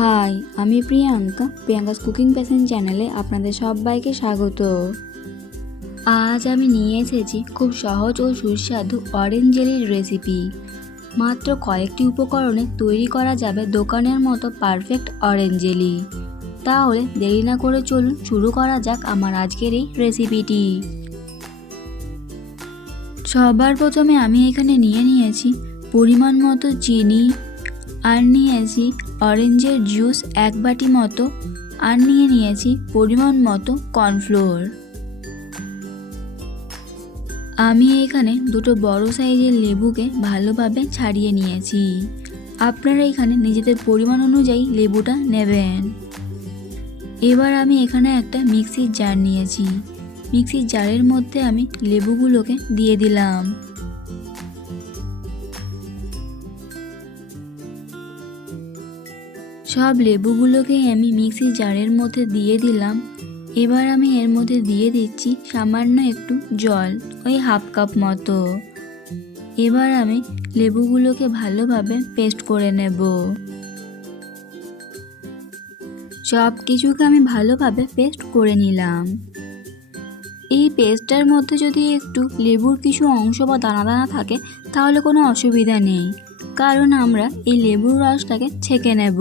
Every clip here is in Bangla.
হাই, আমি প্রিয়াঙ্কা, প্রিয়াঙ্কাস কুকিং প্যাশন চ্যানেলে আপনাদের সবাইকে স্বাগত। আজ আমি নিয়ে এসেছি খুব সহজ ও সুস্বাদু অরেঞ্জ জেলির রেসিপি মাত্র কয়েকটি উপকরণে তৈরি করা যাবে দোকানের মতো পারফেক্ট অরেঞ্জ জেলি তাহলে দেরি না করে চলুন শুরু করা যাক আমার আজকের এই রেসিপিটি সবার প্রথমে আমি এখানে নিয়ে নিয়েছি পরিমাণ মতো চিনি, আর নিয়েছি অরেঞ্জের জুস এক বাটি মতো আর নিয়ে নিয়েছি পরিমাণ মতো কর্নফ্লোর। আমি এখানে দুটো বড় সাইজের লেবুকে ভালোভাবে ছাড়িয়ে নিয়েছি। আপনারা এখানে নিজেদের পরিমাণ অনুযায়ী লেবুটা নেবেন। এবার আমি এখানে একটা মিক্সির জার নিয়েছি। মিক্সির জারের মধ্যে আমি লেবুগুলোকে দিয়ে দিলাম। সব লেবুগুলোকেই আমি মিক্সি জারের মধ্যে দিয়ে দিলাম। এবার আমি এর মধ্যে দিয়ে দিচ্ছি সামান্য একটু জল, ওই হাফ কাপ মতো। এবার আমি লেবুগুলোকে ভালোভাবে পেস্ট করে নেব। সব কিছুকে আমি ভালোভাবে পেস্ট করে নিলাম। এই পেস্টটার মধ্যে যদি একটু লেবুর কিছু অংশ বা দানা দানা থাকে, তাহলে কোনো অসুবিধা নেই। কারণ আমরা এই লেবুর রসটাকে ছেঁকে নেব।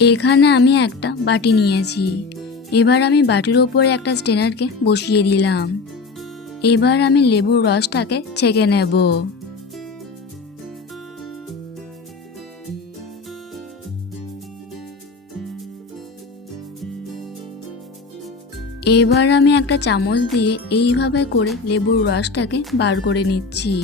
এখানে আমি একটা বাটি নিয়েছি। এবার আমি বাটির ওপরে একটা স্টেনারকে বসিয়ে দিলাম। এবার আমি লেবুর রসটাকে ছেঁকে নেব। এবার আমি একটা চামচ দিয়ে এইভাবে করে লেবুর রসটাকে বার করে নিচ্ছি।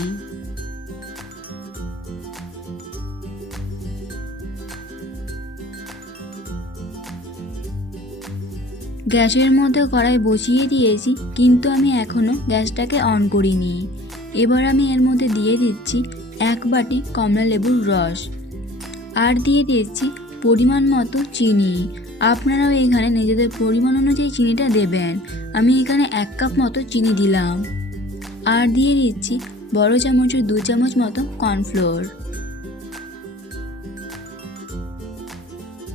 গ্যাসের মধ্যে কড়াই বসিয়ে দিয়েছি, কিন্তু আমি এখনও গ্যাসটাকে অন করিনি। এবার আমি এর মধ্যে দিয়ে দিচ্ছি এক বাটি কমলা লেবুর রস। আর দিয়ে দিচ্ছি পরিমাণ মতো চিনি। আপনারাও এখানে নিজেদের পরিমাণ অনুযায়ী চিনিটা দেবেন। আমি এখানে এক কাপ মতো চিনি দিলাম। আর দিয়ে দিচ্ছি বড় চামচের দু চামচ মতো কর্নফ্লোর।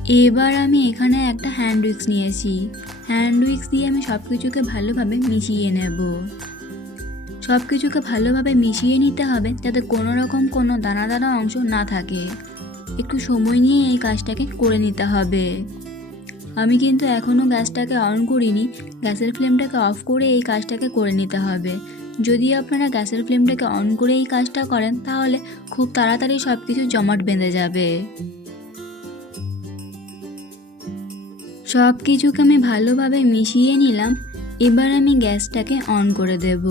এবার আমি এখানে একটা হ্যান্ড উইক্স নিয়েছি। হ্যান্ড উইক্স দিয়ে আমি সব কিছুকে ভালোভাবে মিশিয়ে নেব। সব কিছুকে ভালোভাবে মিশিয়ে নিতে হবে যাতে কোনো রকম কোনো দানা দানা অংশ না থাকে। একটু সময় নিয়ে এই কাজটাকে করে নিতে হবে। আমি কিন্তু এখনও গ্যাসটাকে অন করিনি, গ্যাসের ফ্লেমটাকে অফ করে এই কাজটাকে করে নিতে হবে। যদি আপনারা গ্যাসের ফ্লেমটাকে অন করে এই কাজটা করেন, তাহলে খুব তাড়াতাড়ি সব কিছু জমাট বেঁধে যাবে। সব কিছুকে আমি ভালোভাবে মিশিয়ে নিলাম, এবার আমি গ্যাসটাকে অন করে দেব।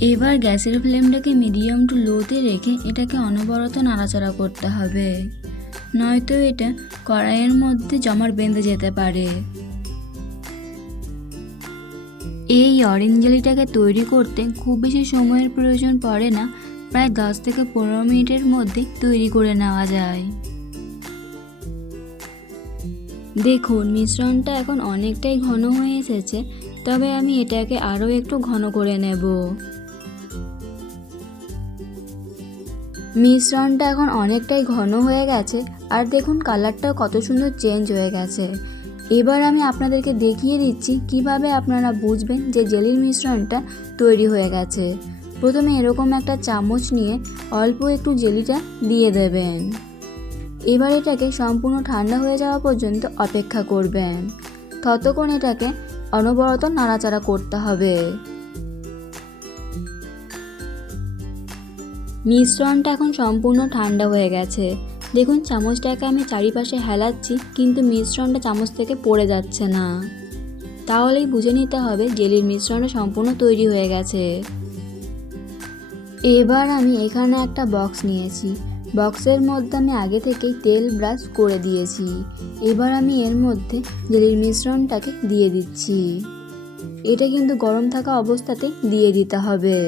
এবার গ্যাসের ফ্লেমটাকে মিডিয়াম টু লোতে রেখে এটাকে অনবরত নাড়াচাড়া করতে হবে। নয়তো এটা কড়াইয়ের মধ্যে জমাট বেঁধে যেতে পারে। এই অরেঞ্জ জেলিটাকে তৈরি করতে খুব বেশি সময়ের প্রয়োজন পড়ে না, প্রায় দশ থেকে পনেরো মিনিটের মধ্যে তৈরি করে নেওয়া যায়। দেখুন, মিশ্রণটা এখন অনেকটাই ঘন হয়ে এসেছে, তবে আমি এটাকে আরও একটু ঘন করে নেব। মিশ্রণটা এখন অনেকটাই ঘন হয়ে গেছে, আর দেখুন কালারটাও কত সুন্দর চেঞ্জ হয়ে গেছে। এবার আমি আপনাদেরকে দেখিয়ে দিচ্ছি কীভাবে আপনারা বুঝবেন যে জেলির মিশ্রণটা তৈরি হয়ে গেছে। প্রথমে এরকম একটা চামচ নিয়ে অল্প একটু জেলিটা দিয়ে দেবেন। এবার এটাকে সম্পূর্ণ ঠান্ডা হয়ে যাওয়া পর্যন্ত অপেক্ষা করবেন। ততক্ষণ এটাকে অনবরত নাড়াচাড়া করতে হবে। মিশ্রণটা এখন সম্পূর্ণ ঠান্ডা হয়ে গেছে। দেখুন, চামচটাকে আমি চারিপাশে হেলাচ্ছি, কিন্তু মিশ্রণটা চামচ থেকে পড়ে যাচ্ছে না। তাহলেই বুঝে নিতে হবে জেলির মিশ্রণটা সম্পূর্ণ তৈরি হয়ে গেছে। এবার আমি এখানে একটা বক্স নিয়েছি। বক্সের মধ্যে আমি আগে থেকেই তেল ব্রাশ করে দিয়েছি। এবার আমি এর মধ্যে জেলির মিশ্রণটাকে দিয়ে দিচ্ছি। এটা কিন্তু গরম থাকা অবস্থাতে দিয়ে দিতে হবে।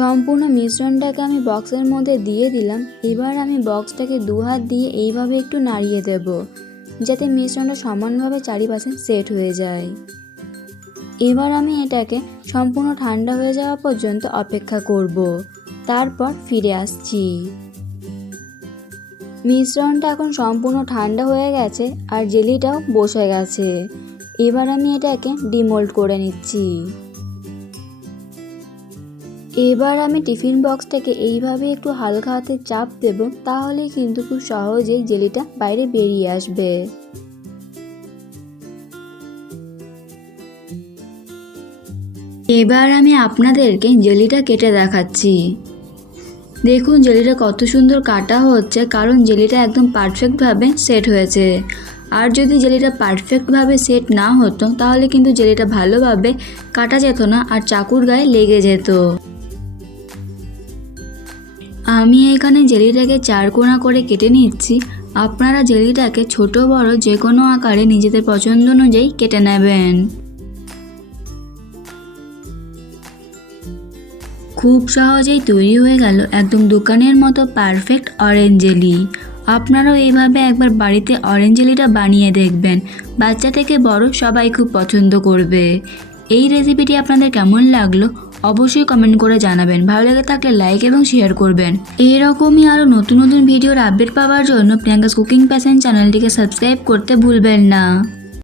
সম্পূর্ণ মিশ্রণটাকে আমি বক্সের মধ্যে দিয়ে দিলাম। এবার আমি বক্সটাকে দু হাত দিয়ে এইভাবে একটু নাড়িয়ে দেব, যাতে মিশ্রণটা সমানভাবে চারিপাশে সেট হয়ে যায়। এবার আমি এটাকে সম্পূর্ণ ঠান্ডা হয়ে যাওয়া পর্যন্ত অপেক্ষা করব। তারপর ফিরে আসছি। মিশ্রণটা এখন সম্পূর্ণ ঠান্ডা হয়ে গেছে আর জেলিটাও বসে গেছে। এবার আমি এটাকে ডিমোল্ড করে নিচ্ছি। এবার আমি টিফিন বক্সটাকে এইভাবে একটু হালকা হাতে চাপ দেব, তাহলেই কিন্তু খুব সহজেই জেলিটা বাইরে বেরিয়ে আসবে। এবার আমি আপনাদেরকে জেলিটা কেটে দেখাচ্ছি। দেখুন, জেলিটা কত সুন্দর কাটা হচ্ছে, কারণ জেলিটা একদম পারফেক্টভাবে সেট হয়েছে। আর যদি জেলিটা পারফেক্টভাবে সেট না হতো, তাহলে কিন্তু জেলিটা ভালোভাবে কাটা যেত না আর চাকুর গায়ে লেগে যেত। আমি এখানে জেলিটাকে চার কোণা করে কেটে নিচ্ছি। আপনারা জেলিটাকে ছোট, বড় যে কোনো আকারে নিজেদের পছন্দ অনুযায়ী কেটে নেবেন। খুব সহজেই তৈরি হয়ে গেল একদম দোকানের মতো পারফেক্ট অরেঞ্জ জেলি। আপনারাও এইভাবে একবার বাড়িতে অরেঞ্জ জেলিটা বানিয়ে দেখবেন। বাচ্চা থেকে বড় সবাই খুব পছন্দ করবে। এই রেসিপিটি আপনাদের কেমন লাগল অবশ্যই কমেন্ট করে জানাবেন। ভালো লেগে থাকলে লাইক এবং শেয়ার করবেন। এইরকমই আরও নতুন নতুন ভিডিওর আপডেট পাওয়ার জন্য প্রিয়াঙ্কাস কুকিং প্যাশন চ্যানেলটিকে সাবস্ক্রাইব করতে ভুলবেন না।